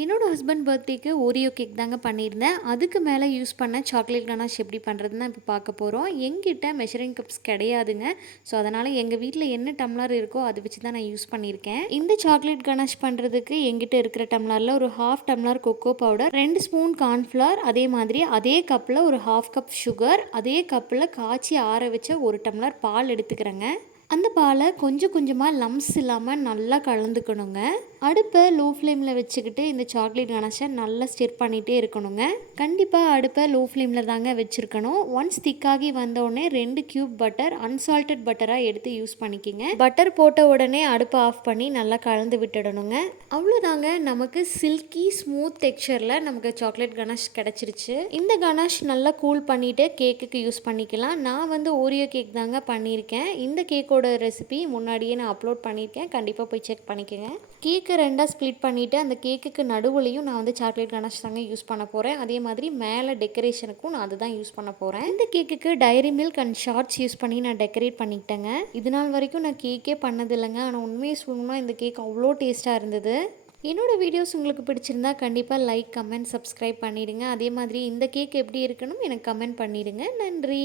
என்னோட ஹஸ்பண்ட் பர்த்டேக்கு Oreo cake தாங்க பண்ணியிருந்தேன். அதுக்கு மேலே யூஸ் பண்ண சாக்லேட் கனாஷ் எப்படி பண்ணுறதுன்னு இப்போ பார்க்க போகிறோம். எங்கிட்ட மெஷரிங் கப்ஸ் கிடையாதுங்க. ஸோ அதனால் எங்கள் வீட்டில் என்ன டம்ளர் இருக்கோ அதை வச்சு தான் நான் யூஸ் பண்ணியிருக்கேன். இந்த சாக்லேட் கனாஷ் பண்ணுறதுக்கு எங்கிட்ட இருக்கிற டம்ளரில் ஒரு 1/2 tumbler cocoa powder, 2 spoon cornflour, அதே மாதிரி அதே கப்பில் ஒரு 1/2 கப் சுகர், அதே கப்பில் காய்ச்சி ஆற வச்ச 1 டம்ளர் பால் எடுத்துக்கிறேங்க. அந்த பாலை கொஞ்சம் கொஞ்சமாக லம்ஸ் இல்லாமல் நல்லா கலந்துக்கணுங்க. அடுப்பை லோ ஃப்ளேமில் வச்சுக்கிட்டு இந்த சாக்லேட் கனாஷை நல்லா ஸ்டிர் பண்ணிகிட்டே இருக்கணுங்க. கண்டிப்பாக அடுப்பை லோ ஃப்ளேமில் தாங்க வச்சுருக்கணும். ஒன்ஸ் திக்காகி வந்தோடனே 2 கியூப் பட்டர் அன்சால்டட் பட்டராக எடுத்து யூஸ் பண்ணிக்கிங்க. பட்டர் போட்ட உடனே அடுப்பை ஆஃப் பண்ணி நல்லா கலந்து விட்டுடணுங்க. அவ்வளோதாங்க, நமக்கு சில்கி ஸ்மூத் டெக்ஸ்சரில் நமக்கு சாக்லேட் கனாஷ் கிடச்சிருச்சு. இந்த கனாஷ் நல்லா கூல் பண்ணிவிட்டு கேக்குக்கு யூஸ் பண்ணிக்கலாம். நான் ஓரியோ கேக் தாங்க பண்ணியிருக்கேன். இந்த கேக்கோட ரெசிபி முன்னாடியே நான் அப்லோட் பண்ணியிருக்கேன், கண்டிப்பாக போய் செக் பண்ணிக்கோங்க. கேக்கை 2ஆக ஸ்ப்ளிட் பண்ணிவிட்டு அந்த கேக்குக்கு நடுவுலையும் நான் சாக்லேட் கனாஷ் தாங்க யூஸ் பண்ண போகிறேன். அதே மாதிரி மேலே டெக்கரேஷனுக்கும் நான் அதுதான் யூஸ் பண்ண போகிறேன். இந்த கேக்குக்கு Dairy Milk and shorts use பண்ணி நான் டெக்கரேட் பண்ணிக்கிட்டேங்க. இது நாள் வரைக்கும் நான் கேக்கே பண்ணதில்லைங்க. ஆனால் உண்மையை சொல்லணும்னா இந்த கேக் அவ்வளோ டேஸ்ட்டாக இருந்தது. என்னோடய வீடியோஸ் உங்களுக்கு பிடிச்சிருந்தா கண்டிப்பாக லைக், கமெண்ட், சப்ஸ்கிரைப் பண்ணிவிடுங்க. அதே மாதிரி இந்த கேக் எப்படி இருக்குன்னு எனக்கு கமெண்ட் பண்ணிவிடுங்க. நன்றி.